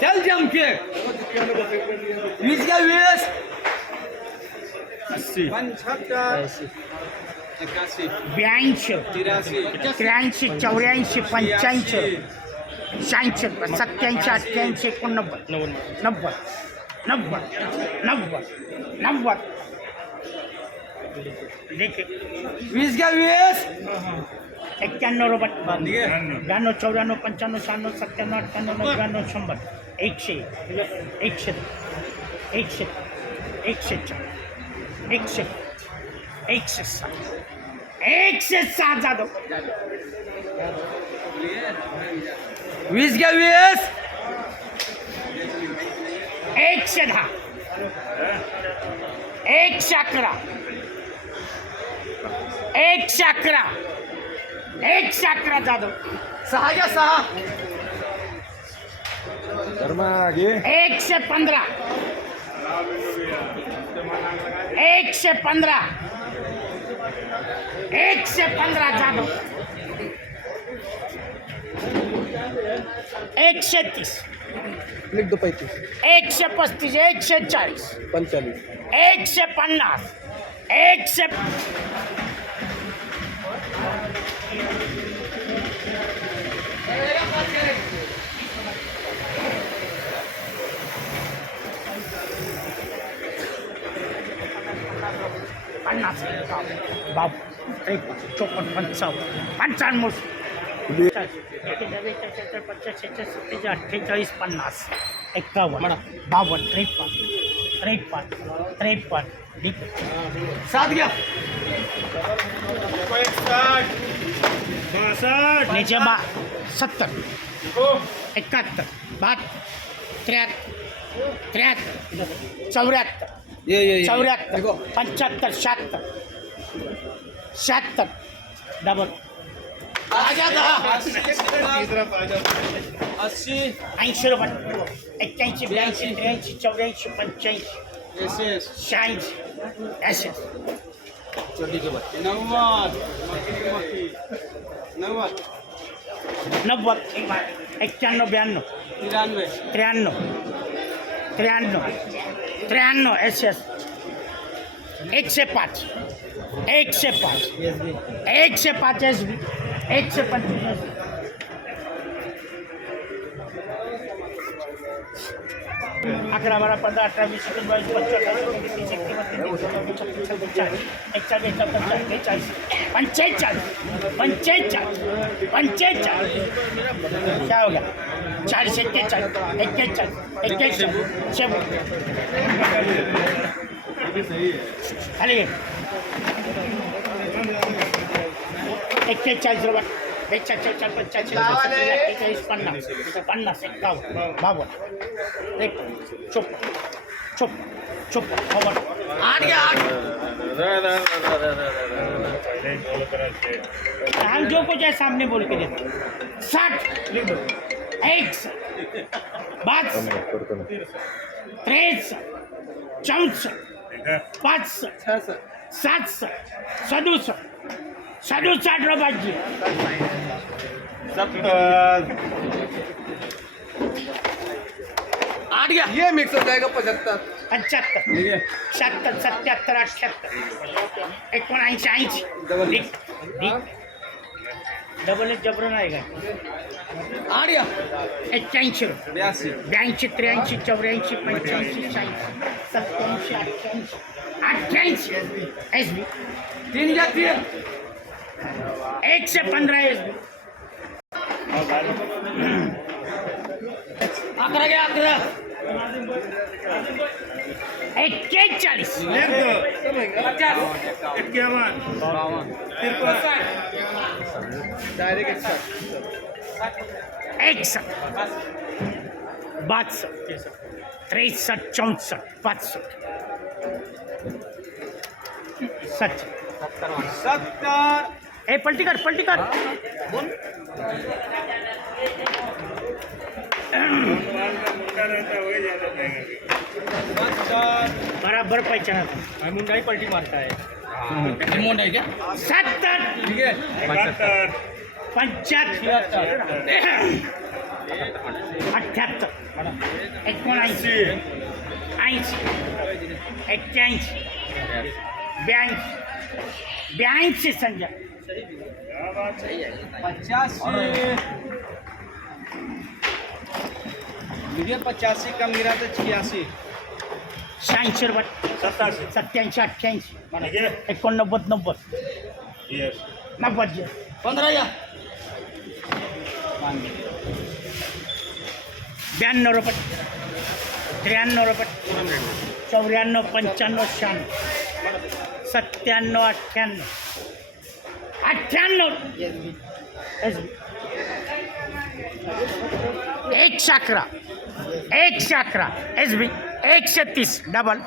चल जमके। वीस घ्या वीस पंच्याहत्तर एकाशी ब्याऐंशी तिराशी त्र्याऐंशी चौऱ्याऐंशी पंच्याऐंशी शहाऐंशी सत्याऐंशी अठ्ठ्याऐंशी एकोणनव्वद नव्वद। नव्वद। नव्वद। नव्वद। वीस घ्या वीस एक्क्याण्णव रुपये ब्याण्णव चौऱ्याण्णव पंच्याण्णव शहाण्णव सत्त्याण्णव अठ्ठ्याण्णव नव्याण्णव शंभर एकशे एकशे एकशे एकशे चार एकशे एकशे सात एकशे सात जाधव वीस घ्या वीस एकशे दहा एकशे अकरा एकशे अकरा एकशे अकरा जाधव सहा घ्या सहा? एकशे पंधरा एकशे पंधरा एकशे पंधरा जाधव एकशे तीस। लिख दो पैंतीस। एकशे पस्तीस एकशे चाळीस पंचालीस। एकशे पन्नास। एकशे पन्नास बाबू चोपन्न पंचावन्न पंचाण्णव अठ्ठेचाळीस पन्नास एक्कावन्न बावन्न त्रेपन्न त्रेपन्न त्रेपन्न सात घ्या नीचे बा सत्तर एकाहत्तर बहात्तर त्र्याहत्तर त्र्याहत्तर चौऱ्याहत्तर चौऱ्याहत्तर पंच्याहत्तर शहात्तर शहात्तर डबल अस्सी। ऐंशी रुपये एक्क्याऐंशी ब्याऐंशी त्र्याऐंशी चौऱ्याऐंशी पंच्याऐंशी एस एस शहाऐंशी एस एस नव्वद। नव्वद। नव्वद एक्क्याण्णव ब्याण्णव तिरानवे। त्र्याण्णव त्र्याण्णव त्र्याण्णव एस एस एक से पाँच, एक से पाँच, एक से पाँच एस बी एकशे पंचवीस अकरा बारा पंधरा अठरा वीस एकवीस बावीस पंचवीस तीस छत्तीस एकचाळीस बेचाळीस पंचेचाळीस पंचेचाळीस पंचेचाळीस क्या हो गया चाळीस एक्केचाळीस एक्केचाळीस एक्केचाळीस शेवट खाली घे. एक्केचाळीस रुपये बेचाळीस पंच्याऐंशी अठ्ठेचाळीस पन्नास पन्नास एक्कावन्न बावन्न त्रेपन्न चोपन्न चोपन्न चोपन्न बावन्न आठ घ्या आठ हम जो कुछ है सामने बोल के देते साठ एक बासठ त्रेसठ चौसठ पाचसठ सातसठ सदुसष्ट सदुसष्ट रुपयाची आठ घ्या ये मिक्स हो जाएगा पचहत्तर। पंच्याहत्तर ठीक है। शहात्तर सत्याहत्तर अठ्ठ्याहत्तर एकोणऐंशी ऐंशी। डबल. लिख. डबल एक जबरन आहे का आठ घ्या एक्क्याऐंशी बयासी। ब्याऐंशी त्र्याऐंशी चौऱ्याऐंशी पंच्याऐंशी शहाऐंशी सत्याऐंशी अठ्ठ्याऐंशी अठ्ठ्याऐंशी एस बी तीन घ्या तीन। एकशे पंधरा एस बी अकरा घ्या अकरा एक्केचाळीस डायरेक्ट एक साथ एकसष्ट बासष्ट त्रेसष्ट सच सत्तर। ए पलटी कर पलटी कर। बराबर पहचाना पलटी मारता है। अमाऊंट आहे क्या? सत्तर। ठीक है। पंच्याहत्तर अठ्ठ्याहत्तर एकोणऐंशी। ऐंशी। एक्क्याऐंशी। ब्याऐंशी। ब्याऐंशी संजय पचासी। पचासी कम गिरा तो छियासी। शहाऐंशी रुपये सत्ताशे सत्याऐंशी अठ्ठ्याऐंशी। ठीक आहे एकोणनव्वद नव्वद। नव्वद घे. पंधरा या। ब्याण्णव रुपये। त्र्याण्णव रुपये। चौऱ्याण्णव पंच्याण्णव शहाण्णव। सत्त्याण्णव अठ्ठ्याण्णव। अठ्ठ्याण्णव. एक अकरा एक अकरा एस बी एकशे तीस डबल